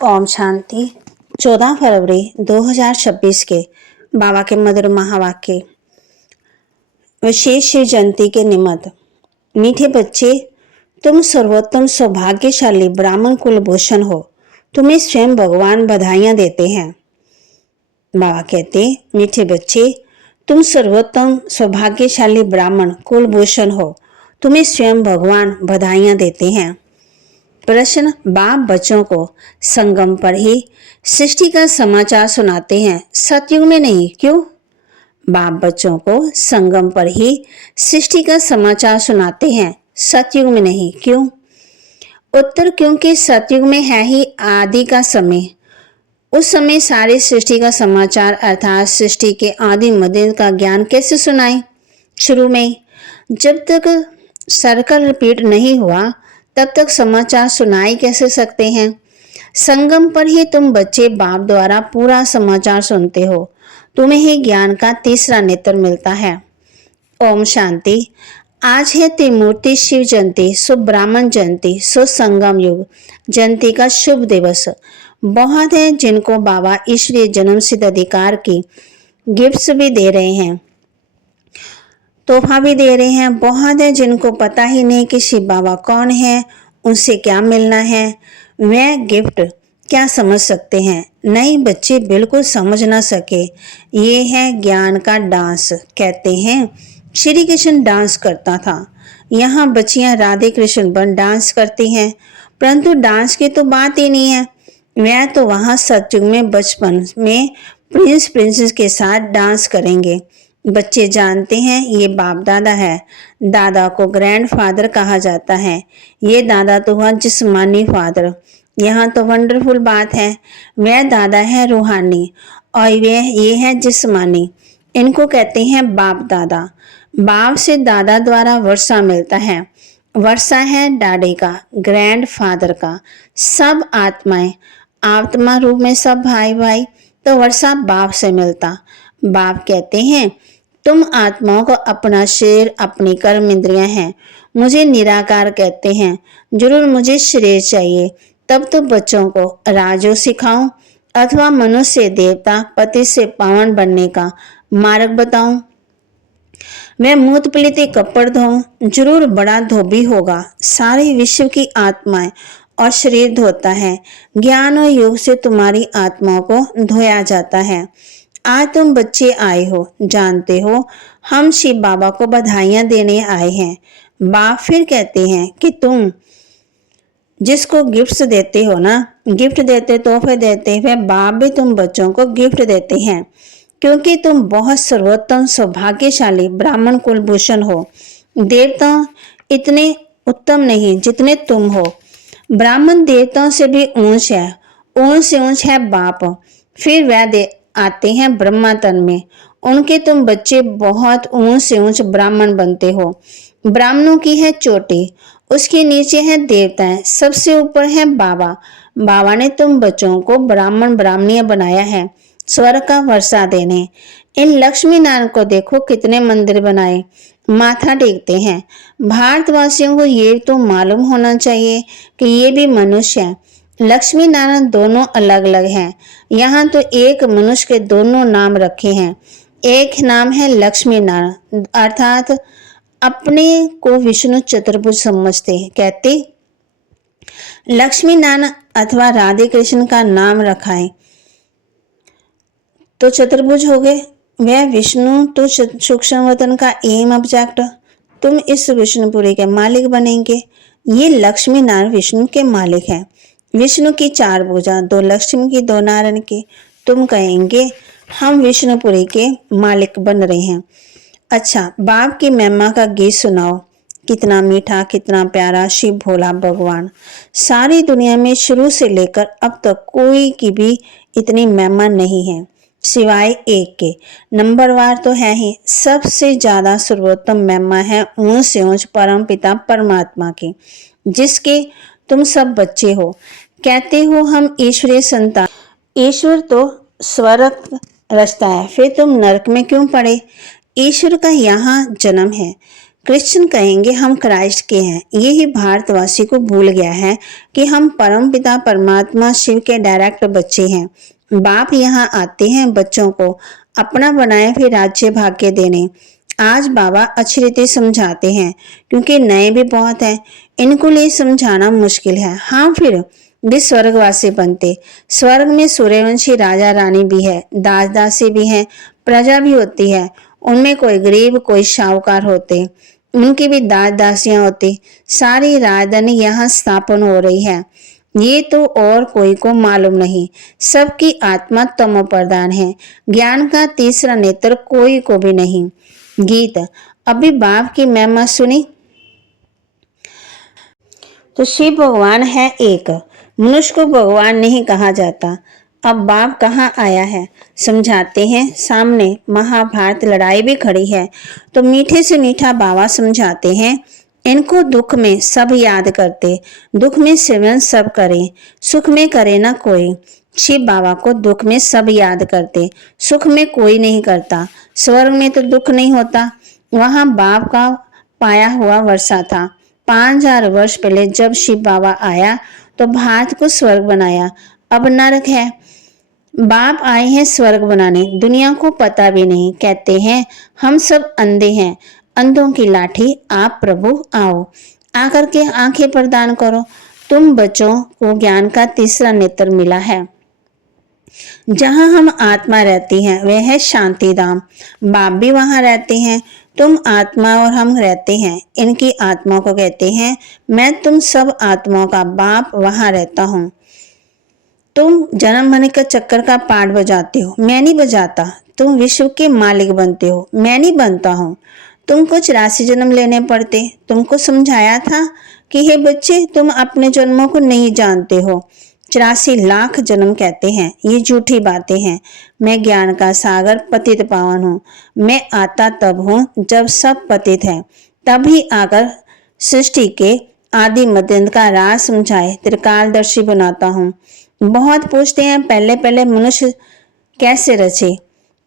ओम शांति। 14 फरवरी 2026 के बाबा के मधुर महावाक्य। विशेष शिव जयंती के निमित्त। मीठे बच्चे, तुम सर्वोत्तम सौभाग्यशाली ब्राह्मण कुलभूषण हो। तुम्हें स्वयं भगवान बधाइयां देते हैं। बाबा कहते, मीठे बच्चे, तुम सर्वोत्तम सौभाग्यशाली ब्राह्मण कुलभूषण हो। तुम्हें स्वयं भगवान बधाइयां देते हैं। प्रश्न, बाप बच्चों को संगम पर ही सृष्टि का समाचार सुनाते हैं, सतयुग में नहीं, क्यों? बाप बच्चों को संगम पर ही सृष्टि का समाचार सुनाते हैं, सतयुग में नहीं, क्यों? उत्तर, क्योंकि सतयुग में है ही आदि का समय। उस समय सारी सृष्टि का समाचार अर्थात सृष्टि के आदि मध्य का ज्ञान कैसे सुनाए? शुरू में जब तक सर्कल रिपीट नहीं हुआ तब तक समाचार सुनाई कैसे सकते हैं? संगम पर ही तुम बच्चे बाप द्वारा पूरा समाचार सुनते हो। तुम्हें ही ज्ञान का तीसरा नेत्र मिलता है। ओम शांति। आज है त्रिमूर्ति शिव जयंती, शुभ ब्राह्मण जयंती, शुभ संगम युग जयंती का शुभ दिवस। बहुत है जिनको बाबा ईश्वरीय जन्म सिद्ध अधिकार की गिफ्ट्स भी दे रहे हैं, तोहफा भी दे रहे हैं। बहुत है जिनको पता ही नहीं कि शिव बाबा कौन है, उनसे क्या मिलना है, वह गिफ्ट क्या समझ सकते हैं? नहीं, बच्चे बिल्कुल समझ ना सके। ये है ज्ञान का डांस। कहते हैं श्री कृष्ण डांस करता था। यहाँ बच्चियां राधे कृष्ण बन डांस करती हैं, परंतु डांस की तो बात ही नहीं है। वह तो वहाँ सतयुग में बचपन में प्रिंस प्रिंसेस के साथ डांस करेंगे। बच्चे जानते हैं ये बाप दादा है। दादा को ग्रैंडफादर कहा जाता है। ये दादा तो हुआ जिस्मानी फादर। यहाँ तो वंडरफुल बात है, वह दादा है रूहानी और वह ये है जिस्मानी। इनको कहते हैं बाप दादा। बाप से दादा द्वारा वर्षा मिलता है। वर्षा है डाडे का, ग्रैंडफादर का। सब आत्माएं आत्मा रूप में सब भाई भाई, तो वर्षा बाप से मिलता। बाप कहते हैं तुम आत्माओं को अपना शरीर, अपनी कर्म इंद्रियां हैं। मुझे निराकार कहते हैं। जरूर मुझे शरीर चाहिए, तब तो बच्चों को राजो सिखाऊं अथवा मनुष्य देवता पति से पावन बनने का मार्ग बताऊं। मैं मूत पलिते कपड़ धोऊं, जरूर बड़ा धोबी होगा। सारे विश्व की आत्माएं और शरीर धोता है। ज्ञान और योग से तुम्हारी आत्माओं को धोया जाता है। आज तुम बच्चे आए हो, जानते हो हम शिव बाबा को बधाइयां देने आए हैं। बाप फिर कहते हैं कि तुम जिसको गिफ्ट्स देते हो ना, गिफ्ट देते, तोहफे देते, वह बाप भी तुम बच्चों को गिफ्ट देते हैं, क्योंकि तुम बहुत सर्वोत्तम सौभाग्यशाली ब्राह्मण कुलभूषण हो। देवता इतने उत्तम नहीं जितने तुम हो। ब्राह्मण देवताओं से भी ऊंच है, ऊंच से ऊंच है बाप। फिर वह आते हैं ब्रह्मा तन में। उनके तुम बच्चे बहुत ऊंच से ऊंच ब्राह्मण बनते हो। ब्राह्मणों की है चोटी, उसके नीचे है देवताएं, सबसे ऊपर है बाबा। बाबा ने तुम बच्चों को ब्राह्मण ब्राह्मणियां बनाया है, स्वर्ग का वर्षा देने। इन लक्ष्मी नारायण को देखो कितने मंदिर बनाए, माथा टेकते हैं। भारतवासियों को ये तो मालूम होना चाहिए कि ये भी मनुष्य है। लक्ष्मी नारायण दोनों अलग अलग हैं। यहाँ तो एक मनुष्य के दोनों नाम रखे हैं। एक नाम है लक्ष्मी नारायण, अर्थात अपने को विष्णु चतुर्भुज समझते हैं। कहते लक्ष्मी नारायण अथवा राधे कृष्ण का नाम रखा है तो चतुर्भुज हो गए। वह विष्णु तो सूक्ष्म वतन का एम ऑब्जेक्ट। तुम इस विष्णुपुरी के मालिक बनेंगे। ये लक्ष्मी नारायण विष्णु के मालिक हैं। विष्णु की 4 भुजा, 2 लक्ष्मी की, 2 नारायण की। तुम कहेंगे हम विष्णुपुरी के मालिक बन रहे हैं। अच्छा, बाप की महिमा का गीत सुनाओ। कितना मीठा, कितना प्यारा शिव भोला भगवान। सारी दुनिया में शुरू से लेकर अब तक कोई की भी इतनी महिमा नहीं है, सिवाय एक के। नंबरवार तो है ही, सबसे ज्यादा सर्वोत्तम महिमा है ऊंच से ऊंच परम पिता परमात्मा की, जिसके तुम सब बच्चे हो। कहते हो हम ईश्वरीय संतान। ईश्वर तो स्वर्ग रचता है, फिर तुम नरक में क्यों पड़े? ईश्वर का यहाँ जन्म है। क्रिश्चियन कहेंगे हम क्राइस्ट के हैं। यही भारतवासी को भूल गया है कि हम परमपिता परमात्मा शिव के डायरेक्ट बच्चे हैं। बाप यहाँ आते हैं बच्चों को अपना बनाए फिर राज्य भाग्य देने। आज बाबा अच्छी रीति समझाते हैं क्योंकि नए भी बहुत हैं, इनको लिए समझाना मुश्किल है। हाँ, फिर भी स्वर्गवासी बनते। स्वर्ग में सूर्यवंशी राजा रानी भी है, दास दासी भी हैं, प्रजा भी होती है। उनमें कोई गरीब कोई शाहूकार होते, उनकी भी दास दासियां होती। सारी राजधानी यहाँ स्थापन हो रही है, ये तो और कोई को मालूम नहीं। सबकी आत्मा तमो प्रधान है, ज्ञान का तीसरा नेत्र कोई को भी नहीं। गीत। अभी बाप की महिमा सुनी तो शिव भगवान है एक, मनुष्य को भगवान नहीं कहा जाता। अब बाप कहाँ आया है समझाते हैं। सामने महाभारत लड़ाई भी खड़ी है तो मीठे से मीठा बाबा समझाते हैं। इनको दुख में सब याद करते, दुख में सेवन सब करें, सुख में करे ना कोई। शिव बाबा को दुख में सब याद करते, सुख में कोई नहीं करता। स्वर्ग में तो दुख नहीं होता, वहां बाप का पाया हुआ वर्षा था। 5000 वर्ष पहले जब शिव बाबा आया तो भारत को स्वर्ग बनाया, अब नरक है। बाप आए हैं स्वर्ग बनाने, दुनिया को पता भी नहीं। कहते हैं हम सब अंधे हैं, अंधों की लाठी आप प्रभु आओ, आकर के आंखें प्रदान करो। तुम बच्चों को ज्ञान का तीसरा नेत्र मिला है। जहां हम आत्मा रहती हैं वह है शांति धाम, बाप भी वहां रहते हैं। तुम आत्मा और हम रहते हैं, इनकी आत्मा को कहते हैं मैं तुम सब आत्माओं का बाप वहां रहता हूँ। तुम जन्म मरने का चक्कर का पाठ बजाते हो, मैं नहीं बजाता। तुम विश्व के मालिक बनते हो, मैं नहीं बनता हूँ। तुमको 84 जन्म लेने पड़ते। तुमको समझाया था कि हे बच्चे तुम अपने जन्मों को नहीं जानते हो। 84 लाख जन्म कहते हैं, ये झूठी बातें हैं। मैं ज्ञान का सागर पतित पावन हूँ। मैं आता तब हूँ जब सब पतित हैं, तभी आकर सृष्टि के आदि मध्यंत का राज समझाए त्रिकालदर्शी बनाता हूँ। बहुत पूछते हैं पहले पहले मनुष्य कैसे रचे,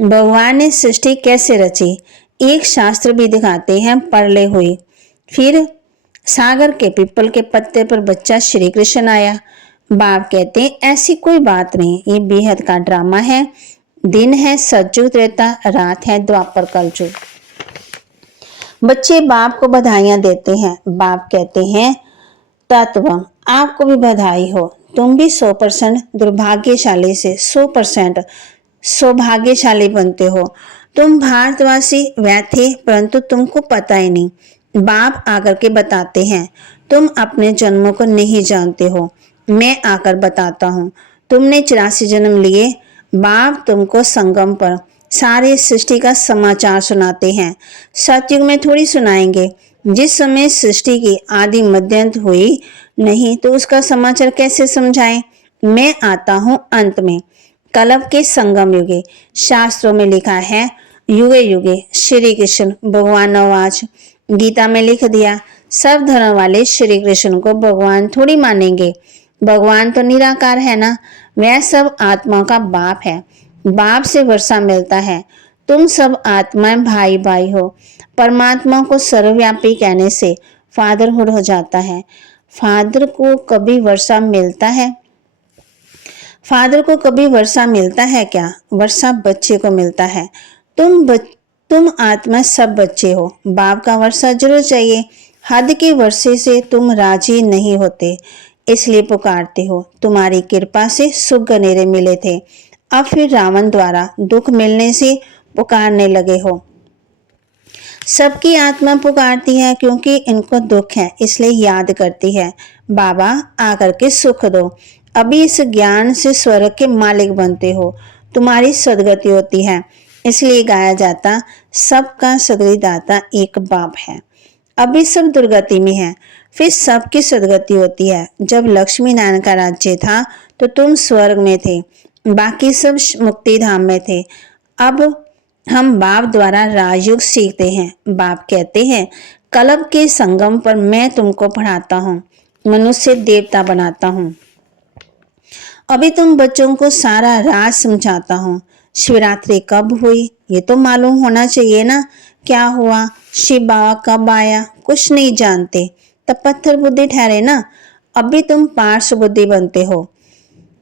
भगवान ने सृष्टि कैसे रची। एक शास्त्र भी दिखाते हैं परले हुई। फिर सागर के पीपल के पत्ते पर बच्चा श्री कृष्ण आया। बाप कहते हैं ऐसी कोई बात नहीं, ये बेहद का ड्रामा है। दिन है सतयुग त्रेता, रात है द्वापर कलयुग। बच्चे बाप को बधाइयां देते हैं। बाप कहते हैं तत्व आपको भी बधाई हो, तुम भी 100% दुर्भाग्यशाली से 100% सौभाग्यशाली बनते हो। तुम भारतवासी वह थे परंतु तुमको पता ही नहीं। बाप आकर के बताते हैं तुम अपने जन्मों को नहीं जानते हो, मैं आकर बताता हूँ। तुमने 84 जन्म लिए। बाप तुमको संगम पर सारी सृष्टि का समाचार सुनाते हैं। सतयुग में थोड़ी सुनाएंगे, जिस समय सृष्टि की आदि मध्यंत हुई नहीं तो उसका समाचार कैसे समझाएं। मैं आता हूँ अंत में, कलप के संगम युगे। शास्त्रों में लिखा है युगे युगे श्री कृष्ण भगवान नवाज। गीता में लिख दिया सब धर्म वाले श्री कृष्ण को भगवान थोड़ी मानेंगे। भगवान तो निराकार है ना, वह सब आत्मा का बाप है। बाप से वर्षा मिलता है। तुम सब आत्माएं भाई भाई हो। परमात्मा को सर्वव्यापी कहने से फादरहुड हो जाता है। फादर को कभी वर्षा मिलता है? फादर को कभी वर्षा मिलता है क्या? वर्षा बच्चे को मिलता है। तुम आत्मा सब बच्चे हो। बाप का वर्षा जरूर चाहिए। हद के वर्षे से तुम राजी नहीं होते, इसलिए पुकारते हो। तुम्हारी कृपा से सुख गनेरे मिले थे, अब फिर रावण द्वारा दुख मिलने से पुकारने लगे हो। सबकी आत्मा पुकारती है क्योंकि इनको दुख है, इसलिए याद करती है बाबा आकर के सुख दो। अभी इस ज्ञान से स्वर्ग के मालिक बनते हो, तुम्हारी सदगति होती है। इसलिए गाया जाता सबका सदगति दाता एक बाप है। अभी सब दुर्गति में है, फिर सबकी सदगति होती है। जब लक्ष्मी नारायण का राज्य था तो तुम स्वर्ग में थे, बाकी सब मुक्ति धाम में थे। अब हम बाप द्वारा राजयोग सीखते हैं। बाप कहते हैं कलप के संगम पर मैं तुमको पढ़ाता हूँ, मनुष्य देवता बनाता हूँ। अभी तुम बच्चों को सारा राज समझाता हूँ। शिवरात्रि कब हुई ये तो मालूम होना चाहिए ना। क्या हुआ, शिव बाबा कब आया, कुछ नहीं जानते, तब पत्थर बुद्धि ठहरे ना। अभी तुम पार्श बुद्धि बनते हो।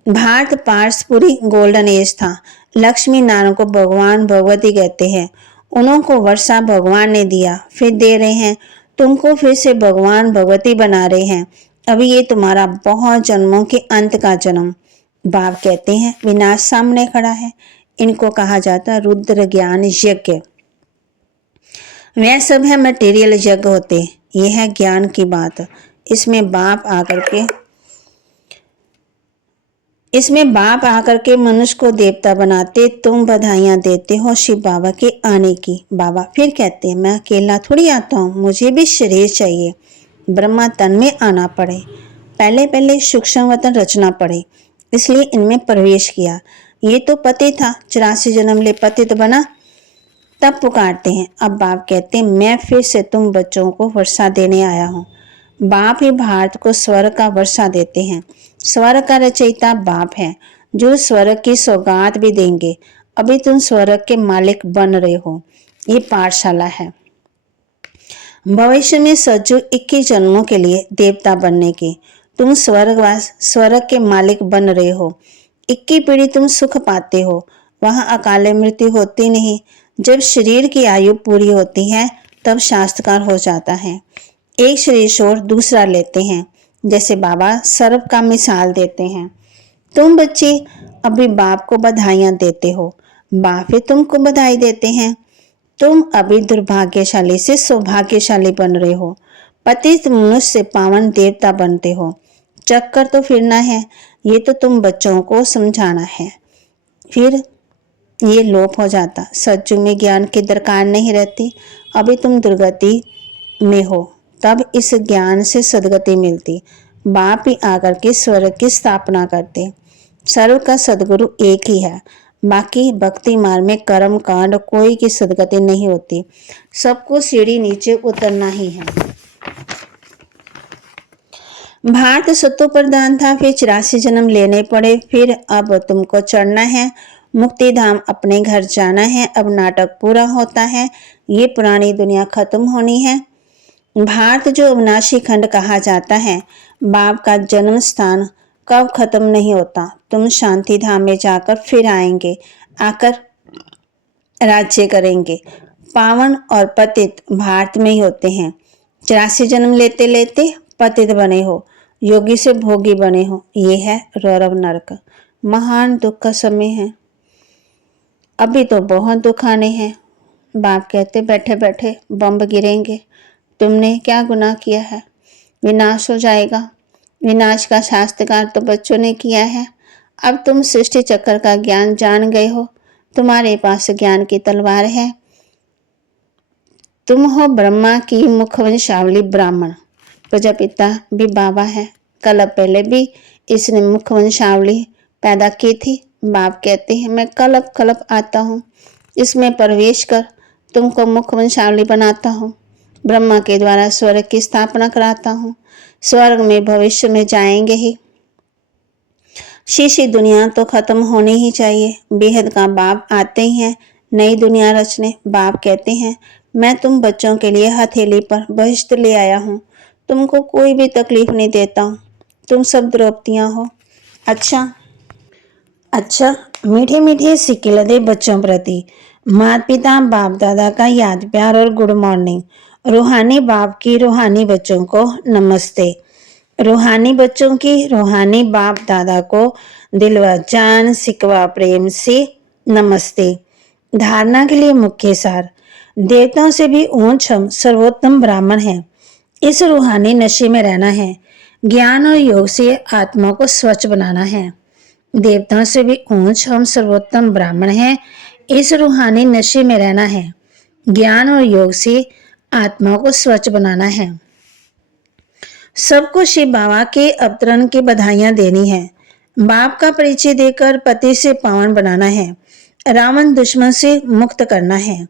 भारत पार्सपुरी गोल्डन एज था। लक्ष्मी नारायण को भगवान भगवती कहते हैं। उन्हों को वर्षा भगवान ने दिया, फिर दे रहे हैं तुमको, फिर से भगवान भगवती बना रहे हैं। अभी ये तुम्हारा बहुत जन्मों के अंत का जन्म। बाप कहते हैं विनाश सामने खड़ा है। इनको कहा जाता है रुद्र ज्ञान यज्ञ। वह सब है मटेरियल यज्ञ होते, ये है ज्ञान की बात। इसमें बाप आकर के मनुष्य को देवता बनाते। तुम बधाइयां देते हो शिव बाबा के आने की। बाबा फिर कहते हैं मैं अकेला थोड़ी आता हूँ, मुझे भी शरीर चाहिए। ब्रह्मा तन में आना पड़े, पहले पहले सूक्ष्म वतन रचना पड़े, इसलिए इनमें प्रवेश किया। ये तो पति था, 84 जन्म ले पतित बना, तब पुकारते हैं। अब बाप कहते हैं मैं फिर से तुम बच्चों को वर्षा देने आया हूँ। बाप ही भारत को स्वर्ग का वर्षा देते हैं। स्वर्ग का रचयिता बाप है, जो स्वर्ग की सौगात भी देंगे। अभी तुम स्वर्ग के मालिक बन रहे हो। ये पाठशाला है। भविष्य में सज्जू 21 जन्मों के लिए देवता बनने की। तुम स्वर्ग के मालिक बन रहे हो। 21 पीढ़ी तुम सुख पाते हो। वहां अकाले मृत्यु होती नहीं। जब शरीर की आयु पूरी होती है तब शास्त्रकार हो जाता है। एक शरीर छोड़ दूसरा लेते हैं, जैसे बाबा सर्प का मिसाल देते हैं। तुम बच्चे अभी बाप को बधाइयां देते हो, बाप भी तुमको बधाई देते हैं। तुम अभी दुर्भाग्यशाली से सौभाग्यशाली बन रहे हो। पतित मनुष्य से पावन देवता बनते हो। चक्कर तो फिरना है, ये तो तुम बच्चों को समझाना है। फिर ये लोप हो जाता। सज्जू में ज्ञान की दरकार नहीं रहती। अभी तुम दुर्गति में हो, तब इस ज्ञान से सदगति मिलती। बाप ही आकर के स्वर्ग की स्थापना करते। सर्व का सदगुरु एक ही है। बाकी भक्ति मार्ग में कर्म कांड कोई की सदगति नहीं होती। सबको सीढ़ी नीचे उतरना ही है। भारत सत्तो प्रधान था, फिर 84 जन्म लेने पड़े, फिर अब तुमको चढ़ना है मुक्ति धाम, अपने घर जाना है। अब नाटक पूरा होता है, ये पुरानी दुनिया खत्म होनी है। भारत जो अविनाशी खंड कहा जाता है, बाप का जन्म स्थान कब खत्म नहीं होता। तुम शांति धाम में जाकर फिर आएंगे, आकर राज्य करेंगे। पावन और पतित भारत में ही होते हैं। 84 जन्म लेते लेते पतित बने हो, योगी से भोगी बने हो। ये है रौरव नरक, महान दुख का समय है। अभी तो बहुत दुख आने हैं। बाप कहते बैठे बैठे बम गिरेंगे। तुमने क्या गुनाह किया है, विनाश हो जाएगा। विनाश का शास्त्रकार तो बच्चों ने किया है। अब तुम सृष्टि चक्र का ज्ञान जान गए हो, तुम्हारे पास ज्ञान की तलवार है। तुम हो ब्रह्मा की मुखवंशावली ब्राह्मण। प्रजापिता भी बाबा है। कल्प पहले भी इसने मुखवंशावली पैदा की थी। बाप कहते हैं मैं कल्प कल्प आता हूँ, इसमें प्रवेश कर तुमको मुखवंशावली बनाता हूँ। ब्रह्मा के द्वारा स्वर्ग की स्थापना कराता हूँ। स्वर्ग में भविष्य में जाएंगे ही। शीशी दुनिया तो खत्म होनी ही चाहिए। बेहद का बाप आते ही हैं नई दुनिया रचने। बाप कहते हैं मैं तुम बच्चों के लिए हथेली पर बहिष्ठ ले आया हूँ। तुमको कोई भी तकलीफ नहीं देता हूँ। तुम सब द्रौपदियाँ हो। अच्छा, मीठे मीठे सिक्के लदे बच्चों प्रति माता पिता बाप दादा का याद प्यार और गुड मॉर्निंग। रूहानी बाप की रूहानी बच्चों को नमस्ते। रूहानी बच्चों की रूहानी बाप दादा को दिल व जान सिकवा प्रेम से नमस्ते। धारणा के लिए मुख्य सार, देवताओं से भी ऊंच हम सर्वोत्तम ब्राह्मण हैं। इस रूहानी नशे में रहना है। ज्ञान और योग से आत्मा को स्वच्छ बनाना है। देवताओं से भी ऊंच हम सर्वोत्तम ब्राह्मण हैं। इस रूहानी नशे में रहना है। ज्ञान और योग से आत्मा को स्वच्छ बनाना है। सबको शिव बाबा के अवतरण की बधाइयां देनी है। बाप का परिचय देकर पति से पावन बनाना है। रावण दुश्मन से मुक्त करना है।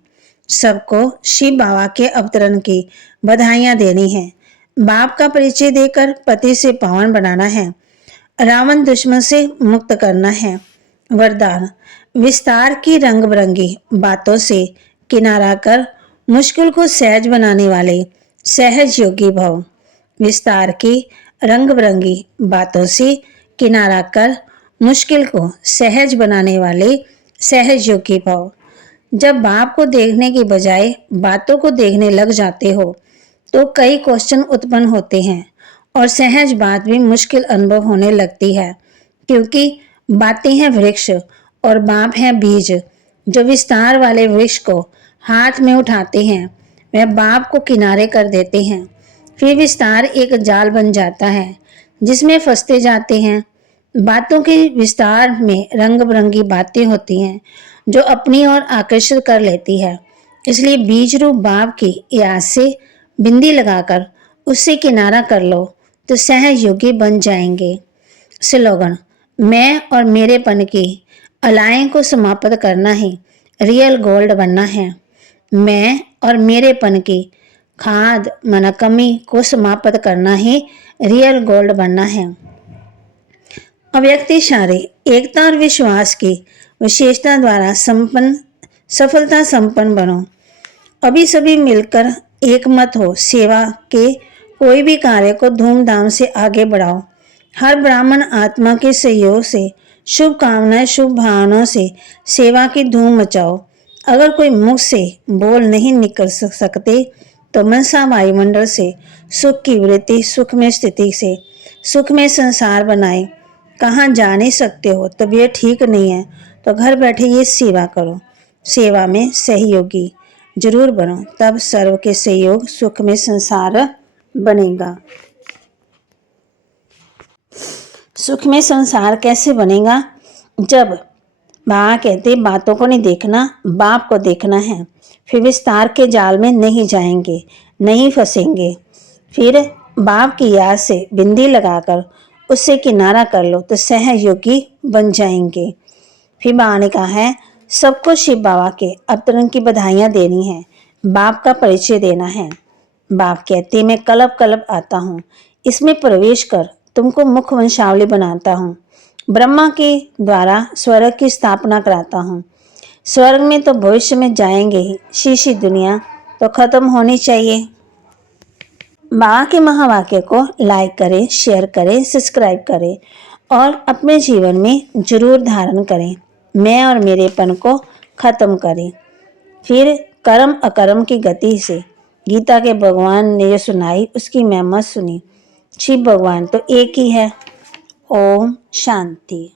सबको शिव बाबा के अवतरण की बधाइयां देनी है। बाप का परिचय देकर पति से पावन बनाना है। रावण दुश्मन से मुक्त करना है। वरदान। विस्तार की रंग बिरंगी बातों से किनारा कर मुश्किल को सहज बनाने वाले सहज योगी भव। विस्तार की रंग बिरंगी बातों से किनारा कर मुश्किल को सहज बनाने वाले सहज योगी भव। जब बाप को देखने की बजाय बातों को देखने लग जाते हो तो कई क्वेश्चन उत्पन्न होते हैं और सहज बात भी मुश्किल अनुभव होने लगती है, क्योंकि बातें हैं वृक्ष और बाप है बीज। जो विस्तार वाले वृक्ष को हाथ में उठाते हैं वह बाप को किनारे कर देते हैं। फिर विस्तार एक जाल बन जाता है जिसमें फंसते जाते हैं। बातों के विस्तार में रंग बिरंगी बातें होती हैं जो अपनी ओर आकर्षित कर लेती है। इसलिए बीज रूप बाप की याद से बिंदी लगाकर उससे किनारा कर लो तो सहयोगी बन जाएंगे। स्लोगन। मैं और मेरेपन की अलाएं को समाप्त करना ही रियल गोल्ड बनना है। मैं और मेरेपन की खाद मन कमी को समाप्त करना ही रियल गोल्ड बनना है। अव्यक्त इशारे। एकता और विश्वास की विशेषता द्वारा सफलता संपन्न बनो। अभी सभी मिलकर एक मत हो। सेवा के कोई भी कार्य को धूमधाम से आगे बढ़ाओ। हर ब्राह्मण आत्मा के सहयोग से शुभ कामनाएं शुभ भावनाओं से सेवा की धूम मचाओ। अगर कोई मुख से बोल नहीं निकल सकते तो मनसा वायुमंडल से सुख की वृत्ति सुख में स्थिति से सुख में संसार बनाए। कहाँ जा नहीं सकते हो तब ये ठीक नहीं है तो घर बैठे ये सेवा करो। सेवा में सहयोगी जरूर बनो, तब सर्व के सहयोग सुख में संसार बनेगा। सुख में संसार कैसे बनेगा? जब बाबा कहते बातों को नहीं देखना, बाप को देखना है। फिर विस्तार के जाल में नहीं जाएंगे, नहीं फंसेंगे। फिर बाप की याद से बिंदी लगाकर उससे किनारा कर लो तो सहयोगी बन जाएंगे। फिर बाबा ने कहा है सबको शिव बाबा के अवतरण की बधाइयाँ देनी है, बाप का परिचय देना है। बाप कहते मैं कलब कलब आता हूँ, इसमें प्रवेश कर तुमको मुख वंशावली बनाता हूँ। ब्रह्मा के द्वारा स्वर्ग की स्थापना कराता हूँ। स्वर्ग में तो भविष्य में जाएंगे ही, शीशी दुनिया तो खत्म होनी चाहिए। बाबा के महावाक्य को लाइक करें, शेयर करें, सब्सक्राइब करें और अपने जीवन में जरूर धारण करें। मैं और मेरेपन को खत्म करें। फिर कर्म अकर्म की गति से गीता के भगवान ने जो सुनाई उसकी महिमा सुनी। शिव भगवान तो एक ही है। ओम शांति।